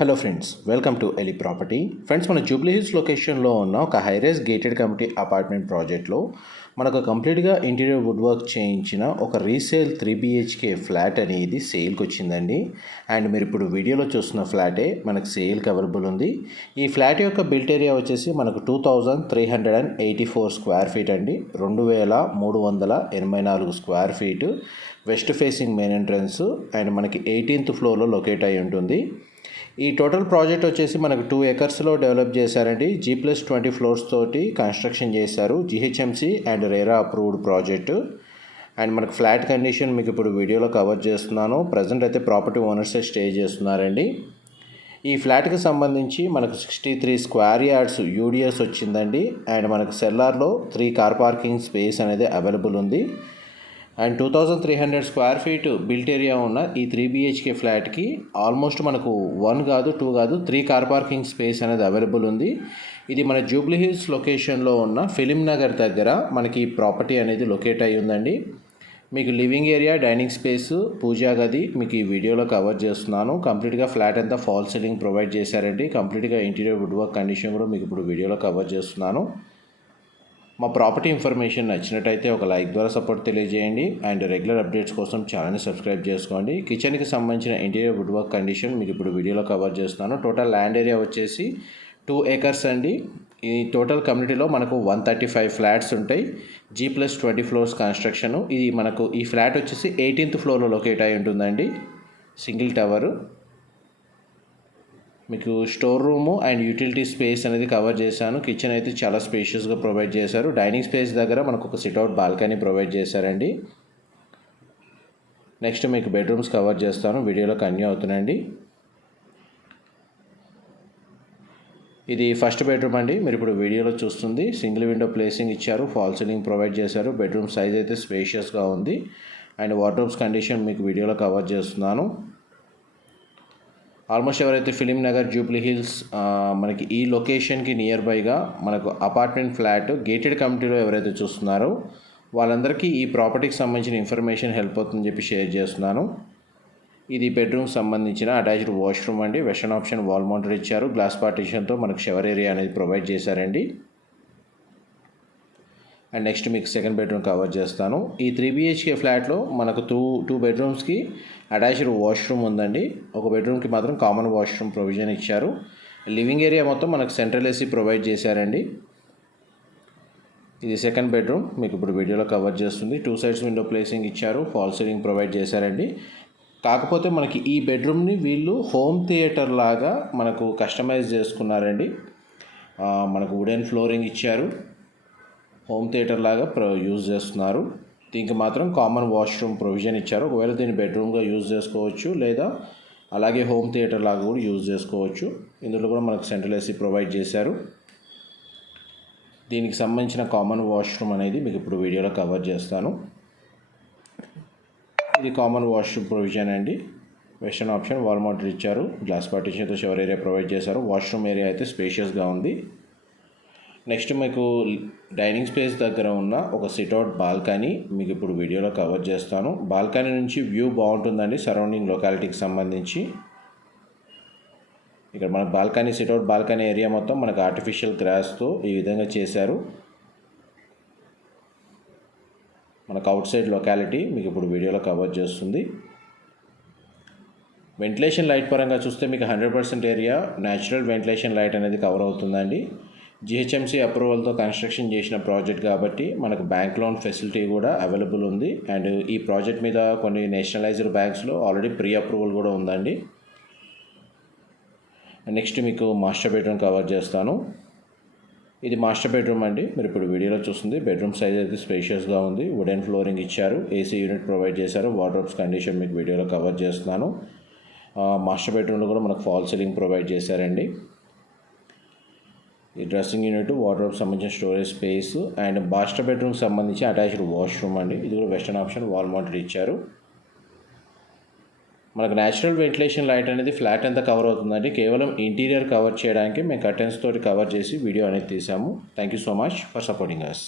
Hello friends, welcome to Eli property. Friends, మన జూబ్లీ హిల్స్ లొకేషన్లో ఉన్న ఒక హైరైజ్ గేటెడ్ కమ్యూనిటీ అపార్ట్మెంట్ ప్రాజెక్ట్లో మనకు కంప్లీట్గా ఇంటీరియర్ వుడ్ వర్క్ చేయించిన ఒక రీసేల్ 3BHK ఫ్లాట్ అనేది సేల్కి వచ్చిందండి. అండ్ మీరు ఇప్పుడు వీడియోలో చూస్తున్న ఫ్లాటే మనకు సేల్కి అవైలబుల్ ఉంది. ఈ ఫ్లాట్ యొక్క బిల్ట్ ఏరియా వచ్చేసి మనకు 2384 స్క్వేర్ ఫీట్ అండి. 2384 square feet, west facing main entrance and మనకి 18th ఫ్లోర్లో లొకేట్ అయి ఉంటుంది. ఈ టోటల్ ప్రాజెక్ట్ వచ్చేసి మనకు 2 acresలో డెవలప్ చేశారండి. G+20 ఫ్లోర్స్ తోటి కన్స్ట్రక్షన్ చేశారు. GHMC and RERA approved project. And మనకు ఫ్లాట్ కండిషన్ మీకు ఇప్పుడు వీడియోలో కవర్ చేస్తున్నాను. ప్రజెంట్ అయితే ప్రాపర్టీ ఓనర్సే స్టే చేస్తున్నారండి. ఈ ఫ్లాట్కి సంబంధించి మనకు 63 స్క్వేర్ యార్డ్స్ UDS వచ్చిందండి. అండ్ మనకు సెల్లార్లో 3 కార్ పార్కింగ్ స్పేస్ అనేది అవైలబుల్ ఉంది. And 2300 square feet built area ఉన్న ఈ 3BHK ఫ్లాట్కి ఆల్మోస్ట్ మనకు 1 కాదు 2 కాదు 3 కార్ పార్కింగ్ స్పేస్ అనేది అవైలబుల్ ఉంది. ఇది మన జూబ్లీ హిల్స్ లొకేషన్లో ఉన్న ఫిలిం నగర్ దగ్గర మనకి ఈ ప్రాపర్టీ అనేది లొకేట్ అయి ఉందండి. మీకు లివింగ్ ఏరియా, డైనింగ్ స్పేస్, పూజా గది మీకు ఈ వీడియోలో కవర్ చేస్తున్నాను. కంప్లీట్గా ఫ్లాట్ అంతా ఫాల్ సీలింగ్ ప్రొవైడ్ చేశారండి. కంప్లీట్గా ఇంటీరియర్ వుడ్ వర్క్ కండిషన్ కూడా మీకు ఇప్పుడు వీడియోలో కవర్ చేస్తున్నాను. మా ప్రాపర్టీ ఇన్ఫర్మేషన్ నచ్చినట్టయితే ఒక లైక్ ద్వారా సపోర్ట్ తెలియజేయండి. అండ్ రెగ్యులర్ అప్డేట్స్ కోసం ఛానల్ని సబ్స్క్రైబ్ చేసుకోండి. కిచెన్కి సంబంధించిన ఇంటీరియర్ వుడ్ వర్క్ కండిషన్ మీకు ఇప్పుడు వీడియోలో కవర్ చేస్తున్నాను. టోటల్ ల్యాండ్ ఏరియా వచ్చేసి 2 acres అండి. ఈ టోటల్ కమ్యూనిటీలో మనకు 135 ఫ్లాట్స్ ఉంటాయి. G+20 floors construction. ఇది మనకు ఈ ఫ్లాట్ వచ్చేసి 18th ఫ్లోర్లో లొకేట్ అయి ఉంటుందండి. Single tower. మీకు store room and utility space అనేది కవర్ చేశాను. కిచెన్ అయితే చాలా స్పేషియస్గా ప్రొవైడ్ చేశారు. డైనింగ్ స్పేస్ దగ్గర మనకు ఒక సిట్అవుట్ బాల్కనీ ప్రొవైడ్ చేశారండి. నెక్స్ట్ మీకు బెడ్రూమ్స్ కవర్ చేస్తాను. వీడియోలో కంటిన్యూ అవుతున్నాయండి. ఇది ఫస్ట్ బెడ్రూమ్ అండి. మీరు ఇప్పుడు వీడియోలో చూస్తుంది. సింగిల్ విండో ప్లేసింగ్ ఇచ్చారు. ఫాల్ సీలింగ్ ప్రొవైడ్ చేశారు. బెడ్రూమ్ సైజ్ అయితే స్పేషియస్గా ఉంది. అండ్ వార్డ్రోబ్స్ కండిషన్ మీకు వీడియోలో కవర్ చేస్తున్నాను. ఆల్మోస్ట్ ఎవరైతే ఫిలిం నగర్, జూబ్లీ హిల్స్ మనకి ఈ లొకేషన్కి నియర్ బైగా మనకు అపార్ట్మెంట్ ఫ్లాట్ గేటెడ్ కమ్యూనిటీలో ఎవరైతే చూస్తున్నారో వాళ్ళందరికీ ఈ ప్రాపర్టీకి సంబంధించిన ఇన్ఫర్మేషన్ హెల్ప్ అవుతుందని చెప్పి షేర్ చేస్తున్నాను. ఇది బెడ్రూమ్ సంబంధించిన అటాచ్డ్ వాష్రూమ్ అండి. వెస్టర్న్ ఆప్షన్ వాల్ మౌంటెడ్ ఇచ్చారు. గ్లాస్ పార్టీషన్తో మనకు షవర్ ఏరియా అనేది ప్రొవైడ్ చేశారండి. అండ్ నెక్స్ట్ మీకు సెకండ్ బెడ్రూమ్ కవర్ చేస్తాను. ఈ 3BHK ఫ్లాట్లో మనకు టూ బెడ్రూమ్స్కి అటాచ్డ్ వాష్రూమ్ ఉందండి. ఒక బెడ్రూమ్కి మాత్రం కామన్ వాష్రూమ్ ప్రొవిజన్ ఇచ్చారు. లివింగ్ ఏరియా మొత్తం మనకు సెంట్రల్ AC ప్రొవైడ్ చేశారండి. ఇది సెకండ్ బెడ్రూమ్ మీకు ఇప్పుడు వీడియోలో కవర్ చేస్తుంది. 2 sides విండో ప్లేసింగ్ ఇచ్చారు. ఫాల్ సీలింగ్ ప్రొవైడ్ చేశారండి. కాకపోతే మనకి ఈ బెడ్రూమ్ని వీళ్ళు హోమ్ థియేటర్ లాగా మనకు కస్టమైజ్ చేసుకున్నారండి. మనకు వుడెన్ ఫ్లోరింగ్ ఇచ్చారు. హోమ్ థియేటర్ లాగా యూజ్ చేస్తున్నారు. దీనికి మాత్రం కామన్ వాష్రూమ్ ప్రొవిజన్ ఇచ్చారు. ఒకవేళ దీన్ని బెడ్రూమ్గా యూజ్ చేసుకోవచ్చు, లేదా అలాగే హోమ్ థియేటర్ లాగా కూడా యూజ్ చేసుకోవచ్చు. ఇందులో కూడా మనకు సెంట్రల్ AC ప్రొవైడ్ చేశారు. దీనికి సంబంధించిన కామన్ వాష్రూమ్ అనేది మీకు ఇప్పుడు వీడియోలో కవర్ చేస్తాను. ఇది కామన్ వాష్రూమ్ ప్రొవిజన్ అండి. వెస్టర్న్ ఆప్షన్ వాల్ మౌంటెడ్ ఇచ్చారు. గ్లాస్ పార్టీషన్తో షవర్ ఏరియా ప్రొవైడ్ చేశారు. వాష్రూమ్ ఏరియా అయితే స్పేషియస్గా ఉంది. నెక్స్ట్ మీకు డైనింగ్ స్పేస్ దగ్గర ఉన్న ఒక సిట్అవుట్ బాల్కనీ మీకు ఇప్పుడు వీడియోలో కవర్ చేస్తాను. బాల్కనీ నుంచి వ్యూ బాగుంటుందండి సరౌండింగ్ లొకాలిటీకి సంబంధించి. ఇక్కడ మన బాల్కనీ సిట్అవుట్ బాల్కనీ ఏరియా మొత్తం మనకు ఆర్టిఫిషియల్ గ్రాస్తో ఈ విధంగా చేశారు. మనకు అవుట్ సైడ్ లొకాలిటీ మీకు ఇప్పుడు వీడియోలో కవర్ చేస్తుంది. వెంటిలేషన్ లైట్ పరంగా చూస్తే మీకు 100% ఏరియా న్యాచురల్ వెంటిలేషన్ లైట్ అనేది కవర్ అవుతుందండి. GHMC అప్రూవల్తో కన్స్ట్రక్షన్ చేసిన ప్రాజెక్ట్ కాబట్టి మనకు బ్యాంక్ లోన్ ఫెసిలిటీ కూడా అవైలబుల్ ఉంది. అండ్ ఈ ప్రాజెక్ట్ మీద కొన్ని నేషనలైజ్డ్ బ్యాంక్స్లో ఆల్రెడీ ప్రీ అప్రూవల్ కూడా ఉందండి. నెక్స్ట్ మీకు మాస్టర్ బెడ్రూమ్ కవర్ చేస్తాను. ఇది మాస్టర్ బెడ్రూమ్ అండి. మీరు ఇప్పుడు వీడియోలో చూస్తుంది. బెడ్రూమ్ సైజ్ అయితే స్పేషియస్గా ఉంది. వుడెన్ ఫ్లోరింగ్ ఇచ్చారు. AC యూనిట్ ప్రొవైడ్ చేశారు. వార్డ్రోబ్స్ కండిషన్ మీకు వీడియోలో కవర్ చేస్తున్నాను. మాస్టర్ బెడ్రూమ్లో కూడా మనకు ఫాల్ సీలింగ్ ప్రొవైడ్ చేశారండి. ఈ డ్రెస్సింగ్ యూనిట్, వార్డ్రోబ్ సంబంధించిన స్టోరేజ్ స్పేస్ అండ్ మాస్టర్ బెడ్రూమ్కి సంబంధించి అటాచ్డ్ వాష్రూమ్ అండి. ఇది కూడా వెస్టర్న్ ఆప్షన్ వాల్ మౌంటెడ్ ఇచ్చారు. మనకు న్యాచురల్ వెంటిలేషన్ లైట్ అనేది ఫ్లాట్ అంతా కవర్ అవుతుందండి. కేవలం ఇంటీరియర్ కవర్ చేయడానికి మేము కర్టెన్స్ తోటి కవర్ చేసి వీడియో అనేది తీసాము. Thank you so much for supporting us.